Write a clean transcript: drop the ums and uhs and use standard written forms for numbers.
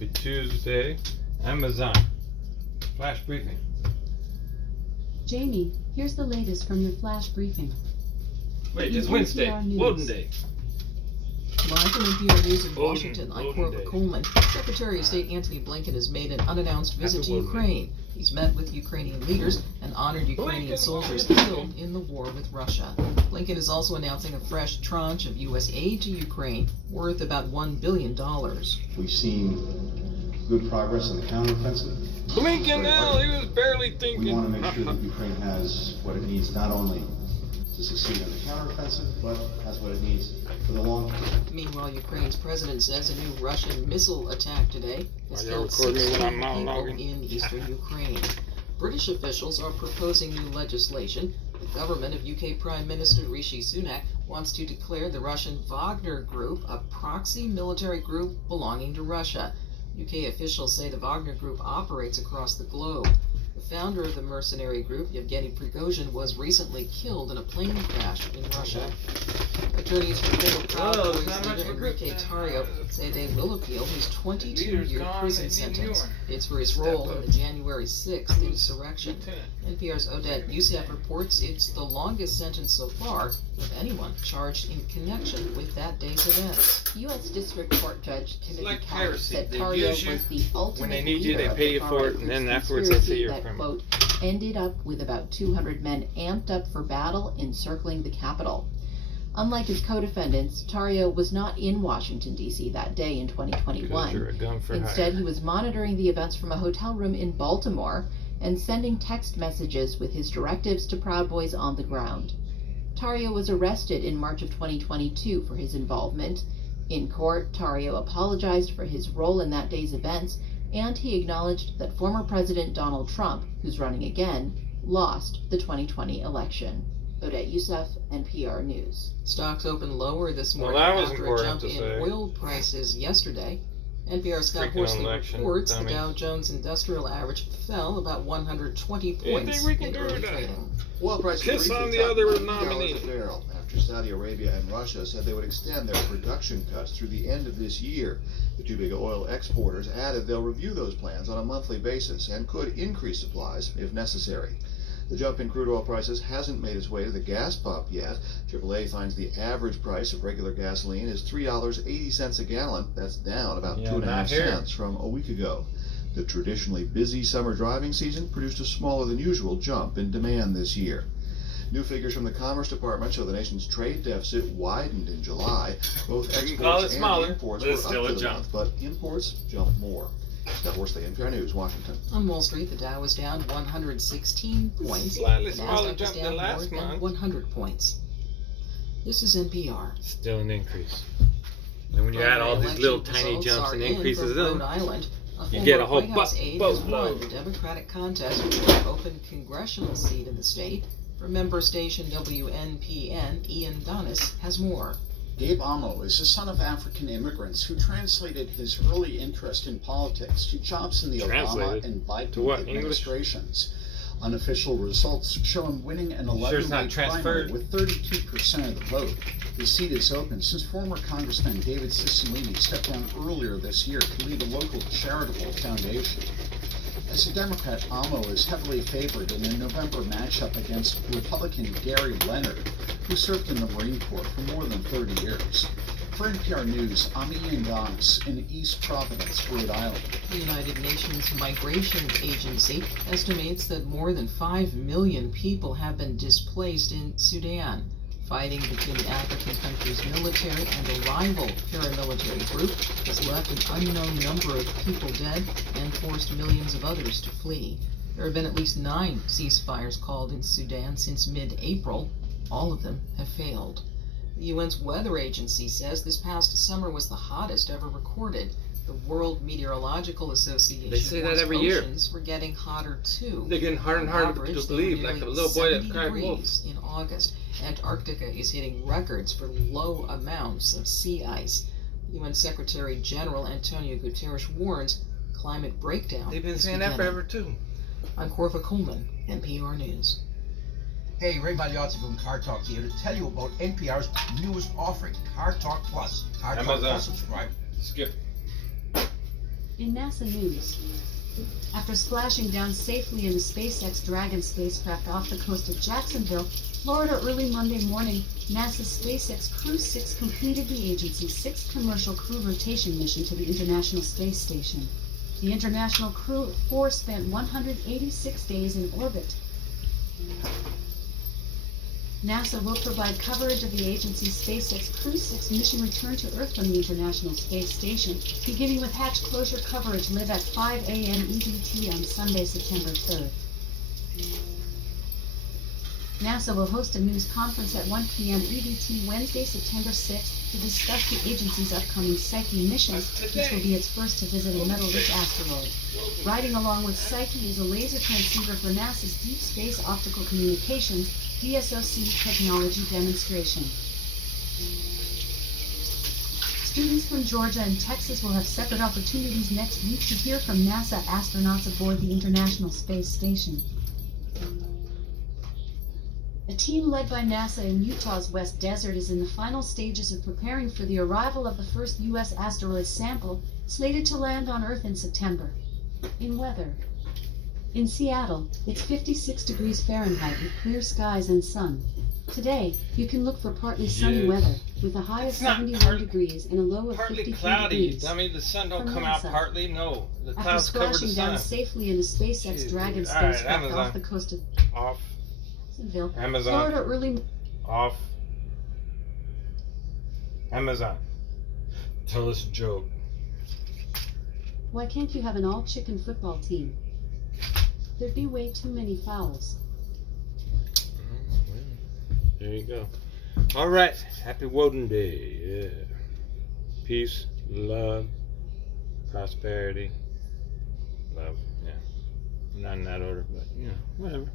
Happy Tuesday. Amazon. Flash briefing. Jamie, here's the latest from your flash briefing. Wait, it's Wednesday. NPR News. Loading day. Live from NPR News in Loading, Washington, I'm loading Cora day. Coleman. Secretary of State Anthony Blinken has made an unannounced visit Happy to loading Ukraine. He's met with Ukrainian leaders and honored Ukrainian Blinken, soldiers Blinken. killed in the war with Russia. Blinken is also announcing a fresh tranche of U.S. aid to Ukraine worth about $1 billion. We've seen good progress on the counteroffensive. Blinking now, he was barely We thinking. want to make sure that Ukraine has what it needs not only to succeed on the counteroffensive, but has what it needs for the long term. Meanwhile, Ukraine's president says a new Russian missile attack today has Are you killed recording me when 16 I'm people monologuing? in eastern Ukraine. British officials are proposing new legislation. The government of UK Prime Minister Rishi Sunak wants to declare the Russian Wagner Group a proxy military group belonging to Russia. UK officials say the Wagner Group operates across the globe. The founder of the mercenary group, Yevgeny Prigozhin, was recently killed in a plane crash in Russia. Attorneys for former Proud Well, Boys it's not much leader of a good Enrique thing. Tarrio say they will appeal his Leader's 22-year gone, prison they need sentence. more. It's for his Step role up. in the January 6th insurrection. Lieutenant. NPR's Odette Youssef reports it's the longest sentence so far of anyone charged in connection with that day's events. U.S. District Court Judge Timothy like Cox piracy. said They Tario use you was the ultimate when they need you, leader they of pay the you for it, far-right and then group's afterwards they say conspiracy you're a that, criminal. quote, ended up with about 200 men amped up for battle encircling the Capitol. Unlike his co-defendants, Tario was not in Washington, D.C. that day in 'Cause you're a 2021. gun for Instead, hire. he was monitoring the events from a hotel room in Baltimore and sending text messages with his directives to Proud Boys on the ground. Tario was arrested in March of 2022 for his involvement. In court, Tario apologized for his role in that day's events, and he acknowledged that former President Donald Trump, who's running again, lost the 2020 election. Odette Youssef, NPR News. Stocks opened lower this Well, morning that was after a important jump to in say. oil prices yesterday. NPR's Scott Freaking Horsley election, reports dummy. the Dow Jones Industrial Average fell about 120 think points we can in do early that? trading. Oil prices Kiss briefly on the topped other $90 nominee. a barrel after Saudi Arabia and Russia said they would extend their production cuts through the end of this year. The two big oil exporters added they'll review those plans on a monthly basis and could increase supplies if necessary. The jump in crude oil prices hasn't made its way to the gas pump yet. AAA finds the average price of regular gasoline is $3.80 a gallon. That's down about Yeah, 2.5 not here. cents from a week ago. The traditionally busy summer driving season produced a smaller than usual jump in demand this year. New figures from the Commerce Department show the nation's trade deficit widened in July. Both You can call it exports and smaller, imports but were it's up still for a the jump. month, but imports jumped more. Scott Horsley, NPR News, Washington. On Wall Street, the Dow was down 116 points. Slightly The smaller Nasdaq jump was than down last more than month. 100 points. This is NPR. Still an increase. And when you add all Primary these little election tiny results jumps are and in increases from in Rhode them, Island. you get a whole White House aide boat has won load. the Democratic contest for an open congressional seat in the state. From member station WNPN, Ian Donis has more. Gabe Amo is the son of African immigrants who translated his early interest in politics to jobs in the Translated? Obama and Biden To what, English? administrations. Unofficial results show him winning an Sure it's not 11-way primary transferred? with 32% of the vote. The seat is open since former Congressman David Cicilline stepped down earlier this year to lead a local charitable foundation. As a Democrat, Amo is heavily favored in a November matchup against Republican Gary Leonard, who served in the Marine Corps for more than 30 years. For NPR News, I'm Ian Donis in East Providence, Rhode Island. The United Nations Migration Agency estimates that more than 5 million people have been displaced in Sudan. Fighting between the African country's military and a rival paramilitary group has left an unknown number of people dead and forced millions of others to flee. There have been at least 9 ceasefires called in Sudan since mid-April. All of them have failed. The UN's weather agency says this past summer was the hottest ever recorded. The World Meteorological Association They say that warns every year. oceans were getting hotter too. They're getting harder and On harder average, to they were believe, like a nearly little boy that 70 cried wolf. degrees in August. Antarctica is hitting records for low amounts of sea ice. UN Secretary General Antonio Guterres warns climate breakdown They've been is saying that beginning. forever too. I'm Corva Coleman, NPR News. Hey, Ray Magliotti from Car Talk here to tell you about NPR's newest offering, Car Talk Plus. Car Talk Amazon. Plus subscribe. Skip. In NASA news, after splashing down safely in the SpaceX Dragon spacecraft off the coast of Jacksonville, Florida early Monday morning, NASA's SpaceX Crew 6 completed the agency's sixth commercial crew rotation mission to the International Space Station. The International Crew of 4 spent 186 days in orbit. NASA will provide coverage of the agency's SpaceX Crew 6 mission return to Earth from the International Space Station, beginning with hatch closure coverage live at 5 a.m. EDT on Sunday, September 3rd. NASA will host a news conference at 1 p.m. EDT Wednesday, September 6th to discuss the agency's upcoming Psyche missions, which will be its first to visit a metal-rich asteroid. Riding along with Psyche is a laser transceiver for NASA's Deep Space Optical Communications DSOC technology demonstration. Students from Georgia and Texas will have separate opportunities next week to hear from NASA astronauts aboard the International Space Station. A team led by NASA in Utah's West Desert is in the final stages of preparing for the arrival of the first U.S. asteroid sample, slated to land on Earth in September. In weather. In Seattle, it's 56 degrees Fahrenheit with clear skies and sun. Today, you can look for partly sunny Yes. weather, with a high of It's not 71 degrees and a low of Partly 53 cloudy. degrees. I mean, the sun don't From come out NASA. partly. No, the After clouds cover the splashing down sun. safely in a SpaceX Jeez, Dragon all right, spacecraft Amazon. off the coast of Off. Jacksonville, Amazon. Florida early Off. Amazon. Tell us a joke. Why can't you have an all-chicken football team? There'd be way too many fouls. There you go. All right. Happy Woden Day. Yeah. Peace, love, prosperity, love. Yeah. Not in that order, but you know, whatever.